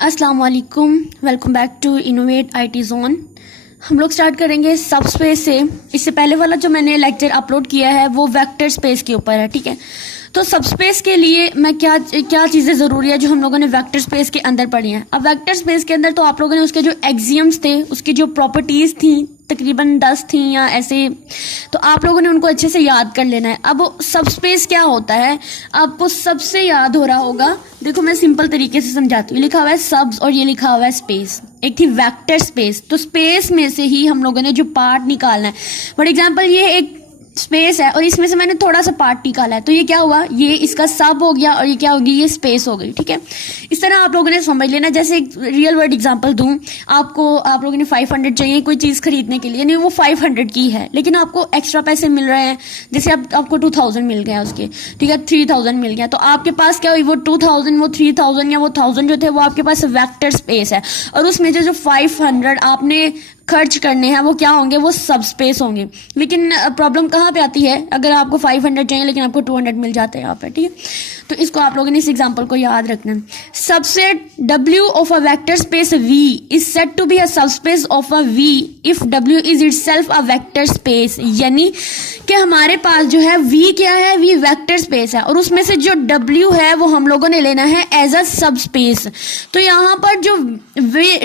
अस्सलाम वालेकुम, welcome back to innovate IT zone. हम लोग स्टार्ट करेंगे सब स्पेस से। इससे पहले वाला जो मैंने लेक्चर अपलोड किया है वो वेक्टर स्पेस के ऊपर है, ठीक है। तो सब स्पेस के लिए मैं क्या चीज़ें ज़रूरी है जो हम लोगों ने वेक्टर स्पेस के अंदर पढ़ी हैं। अब वेक्टर स्पेस के अंदर तो आप लोगों ने उसके जो एक्सियम्स थे, उसकी जो प्रॉपर्टीज़ थी, तकरीबन 10 थी या ऐसे, तो आप लोगों ने उनको अच्छे से याद कर लेना है। अब सब स्पेस क्या होता है आपको सबसे याद हो रहा होगा। देखो मैं सिंपल तरीके से समझाती हूँ। लिखा हुआ है सब्स और ये लिखा हुआ है स्पेस। एक थी वेक्टर स्पेस, तो स्पेस में से ही हम लोगों ने जो पार्ट निकालना है, फॉर एग्जाम्पल ये एक स्पेस है और इसमें से मैंने थोड़ा सा पार्ट निकाला है, तो ये क्या हुआ, ये इसका सब हो गया और ये क्या होगी, ये स्पेस हो गई, ठीक है। इस तरह आप लोगों ने समझ लेना। जैसे एक रियल वर्ल्ड एग्जांपल दूं आपको, आप लोगों ने 500 चाहिए कोई चीज़ खरीदने के लिए, नहीं वो 500 की है लेकिन आपको एक्स्ट्रा पैसे मिल रहे हैं, जैसे आपको 2000 मिल गया उसके, ठीक है, 3000 मिल गया, तो आपके पास क्या हुई, वो 2000 वो 3000 या वो 1000 जो थे वो आपके पास वेक्टर स्पेस है, और उसमें जो 500 आपने खर्च करने हैं वो क्या होंगे, वो सब स्पेस होंगे। लेकिन प्रॉब्लम कहाँ पे आती है, अगर आपको 500 चाहिए लेकिन आपको 200 मिल जाते हैं यहाँ पे, ठीक है। तो इसको आप लोगों ने इस एग्जांपल को याद रखना। Subset W of a vector space V is said to be a subspace of a V if W is itself a vector space. यानी कि हमारे पास जो है V क्या है, V वेक्टर स्पेस है और उसमें से जो W है वो हम लोगों ने लेना है एज अ सब स्पेस। तो यहाँ पर जो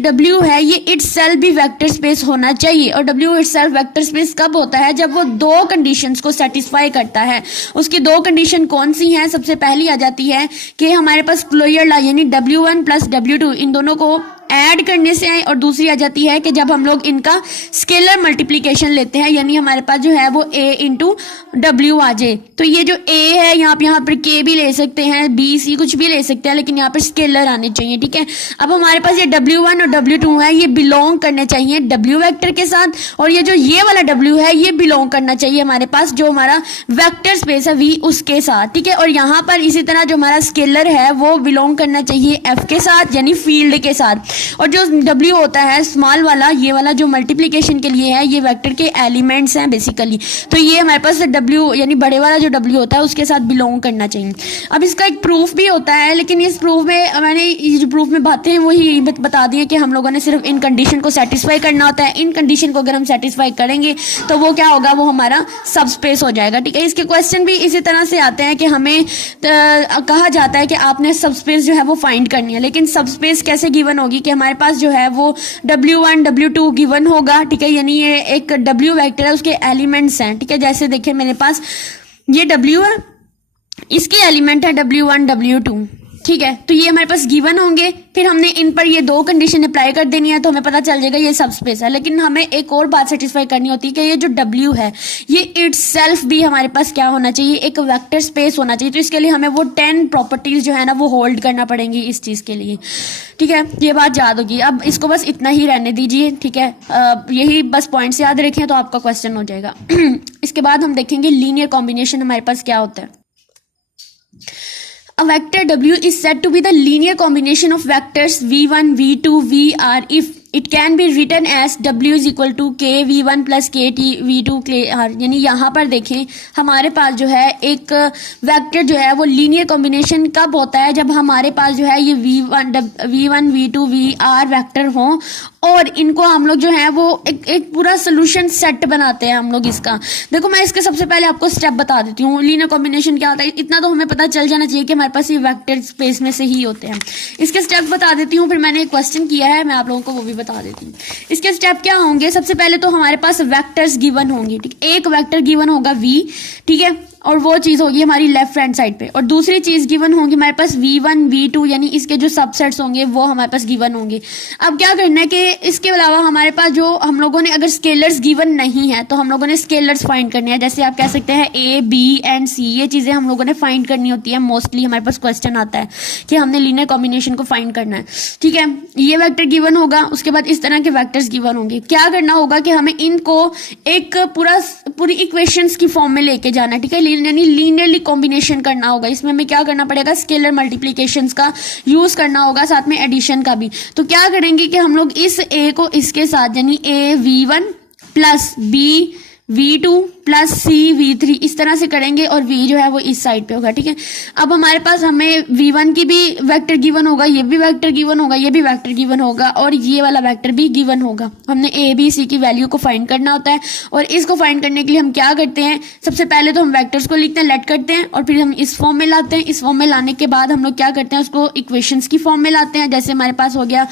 W है ये इटसेल्फ भी वेक्टर स्पेस होना चाहिए, और W इटसेल्फ वेक्टर स्पेस कब होता है, जब वो दो कंडीशंस को सेटिस्फाई करता है। उसकी दो कंडीशन कौन सी हैं, सबसे पहली आ जाती है कि हमारे पास क्लोजर ला यानी W1 प्लस W2 इन दोनों को ऐड करने से आए, और दूसरी आ जाती है कि जब हम लोग इनका स्केलर मल्टीप्लिकेशन लेते हैं, यानी हमारे पास जो है वो A इंटू W आ जाए। तो ये जो A है यहाँ पर K भी ले सकते हैं, B C कुछ भी ले सकते हैं, लेकिन यहाँ पर स्केलर आने चाहिए, ठीक है। अब हमारे पास ये W1 और W2 है, ये बिलोंग करने चाहिए W वेक्टर के साथ, और ये वाला W है ये बिलोंग करना चाहिए हमारे पास जो हमारा वेक्टर स्पेस है V उसके साथ, ठीक है। और यहाँ पर इसी तरह जो हमारा स्केलर है वो बिलोंग करना चाहिए F के साथ यानी फील्ड के साथ, और जो W होता है स्मॉल वाला, ये वाला जो मल्टीप्लिकेशन के लिए है, ये वेक्टर के एलिमेंट्स हैं बेसिकली। तो ये हमारे पास W यानी बड़े वाला जो W होता है उसके साथ बिलोंग करना चाहिए। अब इसका एक प्रूफ भी होता है, लेकिन इस प्रूफ में मैंने ये जो प्रूफ में बातें हैं वही बता दी है कि हम लोगों ने सिर्फ इन कंडीशन को सेटिस्फाई करना होता है। इन कंडीशन को अगर हम सेटिस्फाई करेंगे तो वो क्या होगा, वो हमारा सब स्पेस हो जाएगा, ठीक है। इसके क्वेश्चन भी इसी तरह से आते हैं कि हमें कहा जाता है कि आपने सब स्पेस जो है वो फाइंड करनी है, लेकिन सब स्पेस कैसे गिवन होगी कि हमारे पास जो है वो W1 W2 गिवन होगा, ठीक है। यानी ये एक W वेक्टर है, उसके एलिमेंट्स हैं, ठीक है। जैसे देखिए मेरे पास ये W है, इसके एलिमेंट है W1 W2, ठीक है। तो ये हमारे पास गिवन होंगे, फिर हमने इन पर ये दो कंडीशन अप्लाई कर देनी है तो हमें पता चल जाएगा ये सब स्पेस है। लेकिन हमें एक और बात सेटिस्फाई करनी होती है कि ये जो W है ये इटसेल्फ भी हमारे पास क्या होना चाहिए, एक वेक्टर स्पेस होना चाहिए। तो इसके लिए हमें वो 10 प्रॉपर्टीज जो है ना वो होल्ड करना पड़ेंगी इस चीज के लिए, ठीक है। ये बात याद होगी। अब इसको बस इतना ही रहने दीजिए, ठीक है। यही बस पॉइंट्स याद रखें तो आपका क्वेश्चन हो जाएगा। इसके बाद हम देखेंगे लीनियर कॉम्बिनेशन हमारे पास क्या होता है। A vector W is said to be the linear combination of vectors V1, V2, VR if it can be written as W is equal to K V1 plus KT V2 KR। यानी यहाँ पर देखें हमारे पास जो है एक vector जो है वो लीनियर कॉम्बिनेशन कब होता है, जब हमारे पास जो है ये V1 V2 VR वेक्टर हों और इनको हम लोग जो है वो एक पूरा सोल्यूशन सेट बनाते हैं हम लोग इसका। देखो मैं इसके सबसे पहले आपको स्टेप बता देती हूँ लीनियर कॉम्बिनेशन क्या होता है। इतना तो हमें पता चल जाना चाहिए कि हमारे पास ये वेक्टर स्पेस में से ही होते हैं। इसके स्टेप बता देती हूँ, फिर मैंने एक क्वेश्चन किया है मैं आप लोगों को वो भी बता देती हूँ। इसके स्टेप क्या होंगे, सबसे पहले तो हमारे पास वेक्टर्स गिवन होंगे, ठीक। एक वेक्टर गिवन होगा V, ठीक है, और वो चीज होगी हमारी लेफ्ट हैंड साइड पे, और दूसरी चीज गिवन होगी हमारे पास V1 V2 यानी इसके जो सबसेट्स होंगे वो हमारे पास गिवन होंगे। अब क्या करना है कि इसके अलावा हमारे पास जो हम लोगों ने अगर स्केलर्स गिवन नहीं है तो हम लोगों ने स्केलर्स फाइंड करने हैं। जैसे आप कह सकते हैं A B एंड C, ये चीजें हम लोगों ने फाइंड करनी होती है। मोस्टली हमारे पास क्वेश्चन आता है कि हमने लीनियर कॉम्बिनेशन को फाइंड करना है, ठीक है। ये वेक्टर गिवन होगा, उसके बाद इस तरह के वेक्टर्स गिवन होंगे। क्या करना होगा कि हमें इनको एक पूरी इक्वेशंस की फॉर्म में लेके जाना है, ठीक है। यानी लीनियरली कॉम्बिनेशन करना होगा। इसमें हमें क्या करना पड़ेगा, स्केलर मल्टीप्लिकेशंस का यूज करना होगा, साथ में एडिशन का भी। तो क्या करेंगे कि हम लोग इस A को इसके साथ यानी A V1 plus B V2 plus C V3 इस तरह से करेंगे और V जो है वो इस साइड पे होगा, ठीक है। अब हमारे पास हमें V1 की भी वेक्टर गिवन होगा, ये भी वेक्टर गिवन होगा, ये भी वेक्टर गिवन होगा और ये वाला वेक्टर भी गिवन होगा। हमने A B C की वैल्यू को फाइंड करना होता है और इसको फाइंड करने के लिए हम क्या करते हैं, सबसे पहले तो हम वेक्टर्स को लिखते हैं, लेट करते हैं और फिर हम इस फॉर्म में लाते हैं। इस फॉर्म में लाने के बाद हम लोग क्या करते हैं, उसको इक्वेशंस की फॉर्म में लाते हैं। जैसे हमारे पास हो गया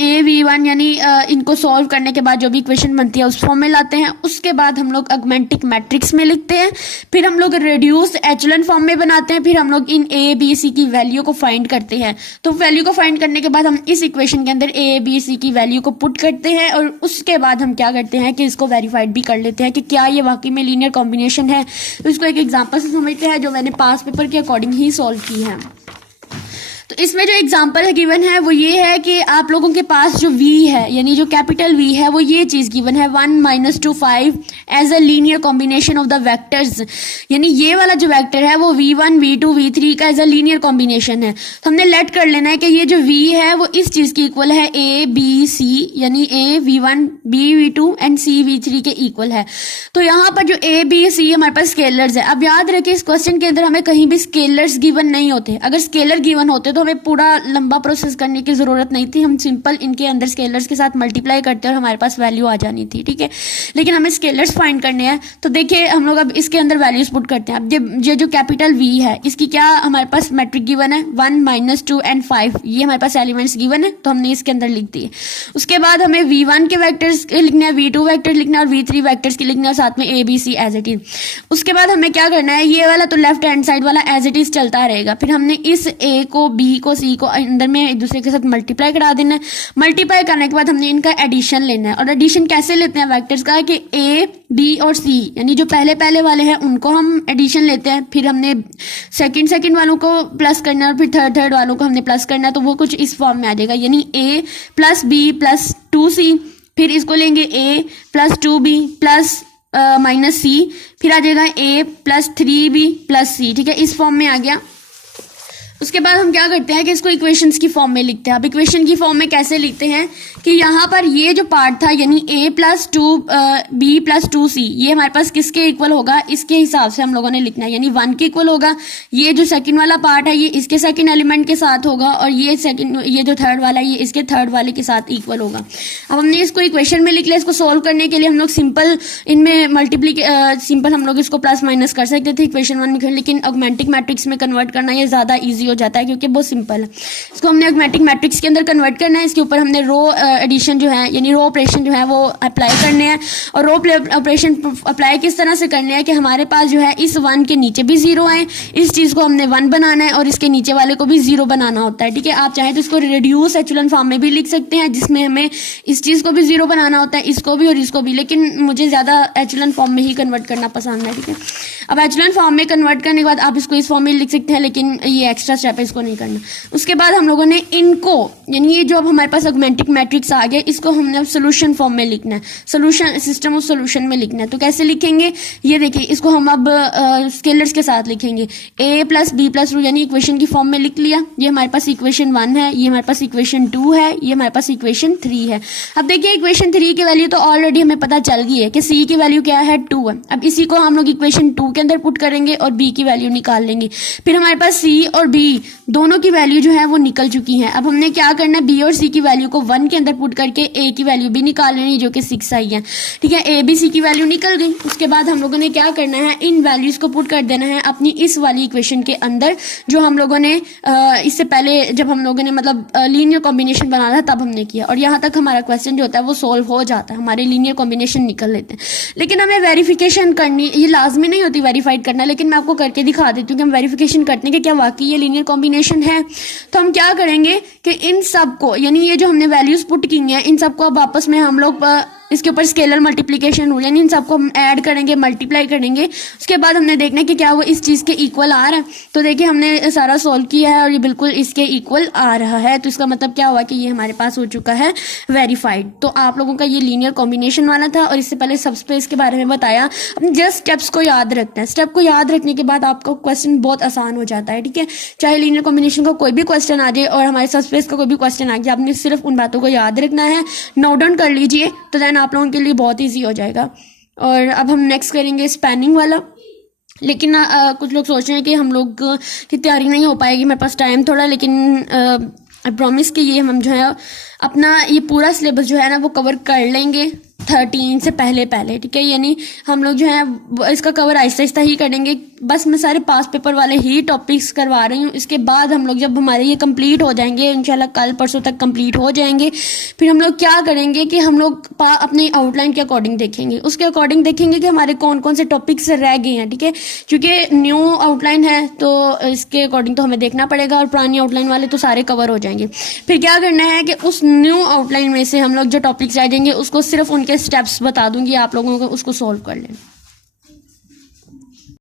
AV1 यानी इनको सॉल्व करने के बाद जो भी इक्वेशन बनती है उस फॉर्म में लाते हैं। उसके बाद हम लोग ऑगमेंटिक मैट्रिक्स में लिखते हैं, फिर हम लोग रिड्यूस एचलन फॉर्म में बनाते हैं, फिर हम लोग इन A B C की वैल्यू को फाइंड करते हैं। तो वैल्यू को फाइंड करने के बाद हम इस इक्वेशन के अंदर A B C की वैल्यू को पुट करते हैं और उसके बाद हम क्या करते हैं कि इसको वेरीफाइड भी कर लेते हैं कि क्या ये वाकई में लीनियर कॉम्बिनेशन है। तो इसको एक एग्जांपल से समझते हैं जो मैंने पास पेपर के अकॉर्डिंग ही सॉल्व की है। तो इसमें जो एग्जांपल है गिवन है वो ये है कि आप लोगों के पास जो V है यानी जो कैपिटल V है वो ये चीज गिवन है 1 - 2 5 as a linear combination of the vectors, यानी ये वाला जो वेक्टर है वो V1 V2 V3 का एज अ लीनियर कॉम्बिनेशन है। तो हमने लेट कर लेना है कि ये जो V है वो इस चीज की इक्वल है A B C, यानी A V1 B V2 and C V3 के इक्वल है। तो यहाँ पर जो A B C हमारे पास स्केलर्स है। अब याद रखें इस क्वेश्चन के अंदर हमें कहीं भी स्केलर्स गिवन नहीं होते। अगर स्केलर गिवन होते तो हमें पूरा लंबा प्रोसेस करने की जरूरत नहीं थी, हम सिंपल इनके अंदर स्केलर्स के साथ मल्टीप्लाई करते और हमारे पास वैल्यू आ जानी थी, ठीक है। लेकिन हमें स्केलर्स फाइंड करने हैं। तो देखिए हम लोग अब इसके अंदर वैल्यूज पुट करते हैं। अब ये जो कैपिटल V है इसकी क्या हमारे पास मैट्रिक गिवन है 1 - 2 एंड 5, ये हमारे पास एलिमेंट्स गिवन है तो हमने इसके अंदर लिख दिए। उसके बाद हमें V1 के वेक्टर्स लिखने हैं, V2 वेक्टर लिखना है और V3 वेक्टर्स की लिखना है, साथ में A B C as it is. उसके बाद हमें क्या करना है, ये वाला तो लेफ्ट हैंड साइड वाला एज इट इज चलता रहेगा। फिर हमने इस A को B को C को अंदर में एक दूसरे के साथ मल्टीप्लाई करा देना है। मल्टीप्लाई करने के बाद हमने इनका एडिशन लेना है। और एडिशन कैसे लेते हैं वेक्टर्स का कि A B और C यानी जो पहले वाले हैं उनको हम एडिशन लेते हैं, फिर हमने सेकंड वालों को प्लस करना है और फिर थर्ड वालों को हमने प्लस करना है। तो वो कुछ इस फॉर्म में आ जाएगा, यानी A + B + 2C, फिर इसको लेंगे A + 2B + -C, फिर आ जाएगा A + 3B + C, ठीक है, इस फॉर्म में आ गया। उसके बाद हम क्या करते हैं कि इसको इक्वेशंस की फॉर्म में लिखते हैं। अब इक्वेशन की फॉर्म में कैसे लिखते हैं कि यहाँ पर ये जो पार्ट था यानी A + 2B + 2C ये हमारे पास किसके इक्वल होगा, इसके हिसाब से हम लोगों ने लिखना है, यानी 1 के इक्वल होगा। ये जो सेकंड वाला पार्ट है ये इसके सेकंड एलिमेंट के साथ होगा और ये जो थर्ड वाला है ये इसके थर्ड वाले के साथ इक्वल होगा। अब हमने इसको इक्वेशन में लिख लिया। इसको सोल्व करने के लिए हम लोग सिंपल इनमें सिंपल हम लोग इसको प्लस माइनस कर सकते थे इक्वेशन 1 में, लेकिन ऑगमेंटिक मैट्रिक्स में कन्वर्ट करना ये ज्यादा ईजी हो जाता है क्योंकि बहुत सिंपल है। इसको हमने ऑगमेंटिक मैट्रिक्स के अंदर कन्वर्ट करना है। इसके ऊपर हमने रो एडिशन जो है यानी रो ऑपरेशन जो है वो अप्लाई करने हैं। और रो ऑपरेशन अप्लाई किस तरह से करने हैं कि हमारे पास जो है इस 1 के नीचे भी 0 आए, इस चीज को हमने 1 बनाना है और इसके नीचे वाले को भी 0 बनाना होता है, ठीक है। आप चाहे तो इसको रिड्यूस एचलन फॉर्म में भी लिख सकते हैं जिसमें हमें इस चीज को भी 0 बनाना होता है, इसको भी और इसको भी, लेकिन मुझे ज्यादा एचलन फॉर्म में ही कन्वर्ट करना पसंद है, ठीक है। अब एचलन फॉर्म में कन्वर्ट करने के बाद आप इसको इस फॉर्म में लिख सकते हैं, लेकिन ये एक्स्ट्रा स्टेप है, इसको नहीं करना। उसके बाद हम लोगों ने इनको यानी ये जो अब हमारे पास ऑगमेंटिक मैट्रिक्स आ गया इसको हमने अब सोल्यूशन फॉर्म में लिखना है, सोल्यूशन सिस्टम ऑफ सोल्यूशन में लिखना है। तो कैसे लिखेंगे ये देखिए, इसको हम अब स्केलर्स के साथ लिखेंगे। A + B + 2 यानी इक्वेशन की फॉर्म में लिख लिया। ये हमारे पास इक्वेशन 1 है, ये हमारे पास इक्वेशन 2 है, ये हमारे पास इक्वेशन 3 है। अब देखिए इक्वेशन 3 की वैल्यू तो ऑलरेडी हमें पता चल गई है कि C की वैल्यू क्या है 2 है। अब इसी को हम लोग इक्वेशन 2 के अंदर पुट करेंगे और B की वैल्यू निकाल लेंगे। फिर हमारे पास C और B दोनों की वैल्यू जो है वो निकल चुकी है। अब हमने क्या करना है, B और C की वैल्यू को 1 के अंदर पुट करके A की वैल्यू भी निकाल लेनी जो कि 6 आई है, ठीक है। A B C की वैल्यू निकल गई। उसके बाद हम लोगों ने क्या करना है, इन वैल्यूज को पुट कर देना है अपनी इस वाली इक्वेशन के अंदर जो हम लोगों ने इससे पहले जब हम लोगों ने मतलब लीनियर कॉम्बिनेशन बनाना था तब हमने किया। और यहाँ तक हमारा क्वेश्चन जो होता है वो सोल्व हो जाता है, हमारे लीनियर कॉम्बिनेशन निकल लेते हैं। लेकिन हमें वेरिफिकेशन करनी, ये लाजमी नहीं होती वेरीफाइड करना, लेकिन मैं आपको करके दिखा देती हूँ कि हम वेरिफिकेशन करते हैं कि क्या वाकई ये लीनियर कॉम्बिनेशन है। तो हम क्या करेंगे कि इन सब को यानी ये जो हमने वैल्यूज पुट की हैं इन सबको अब आपस में हम लोग इसके ऊपर स्केलर मल्टीप्लिकेशन हो यानी इन सबको हम ऐड करेंगे, मल्टीप्लाई करेंगे। उसके बाद हमने देखना है कि क्या वो इस चीज के इक्वल आ रहा है। तो देखिए हमने सारा सॉल्व किया है और ये बिल्कुल इसके इक्वल आ रहा है। तो इसका मतलब क्या हुआ कि ये हमारे पास हो चुका है वेरीफाइड। तो आप लोगों का ये लीनियर कॉम्बिनेशन वाला था और इससे पहले सबस्पेस के बारे में बताया। अपने जस्ट स्टेप्स को याद रखना है, स्टेप को याद रखने के बाद आपका क्वेश्चन बहुत आसान हो जाता है, ठीक है। चाहे लीनियर कॉम्बिनेशन का कोई भी क्वेश्चन आ जाए और हमारे सबस्पेस का कोई भी क्वेश्चन आ जाए, आपने सिर्फ उन बातों को याद रखना है, नोट डाउन कर लीजिए, तो देन आप लोगों के लिए बहुत ईजी हो जाएगा। और अब हम नेक्स्ट करेंगे स्पैनिंग वाला। लेकिन कुछ लोग सोच रहे हैं कि हम लोग की तैयारी नहीं हो पाएगी, मेरे पास टाइम थोड़ा, लेकिन आई प्रॉमिस कि ये हम जो है अपना ये पूरा सिलेबस जो है ना वो कवर कर लेंगे 13 से पहले, ठीक है। यानी हम लोग जो है इसका कवर आहिस्ता आहिस्ता ही करेंगे। बस मैं सारे पास पेपर वाले ही टॉपिक्स करवा रही हूँ। इसके बाद हम लोग जब हमारे ये कंप्लीट हो जाएंगे, इंशाल्लाह कल परसों तक कंप्लीट हो जाएंगे, फिर हम लोग क्या करेंगे कि हम लोग अपनी आउटलाइन के अकॉर्डिंग देखेंगे, उसके अकॉर्डिंग देखेंगे कि हमारे कौन कौन से टॉपिक्स रह गए हैं, ठीक है। क्योंकि न्यू आउटलाइन है तो इसके अकॉर्डिंग तो हमें देखना पड़ेगा, और पुरानी आउटलाइन वाले तो सारे कवर हो जाएंगे। फिर क्या करना है कि उस न्यू आउटलाइन में से हम लोग जो टॉपिक्स रह जाएंगे उसको सिर्फ उनके स्टेप्स बता दूंगी, आप लोगों को उसको सॉल्व कर लेना।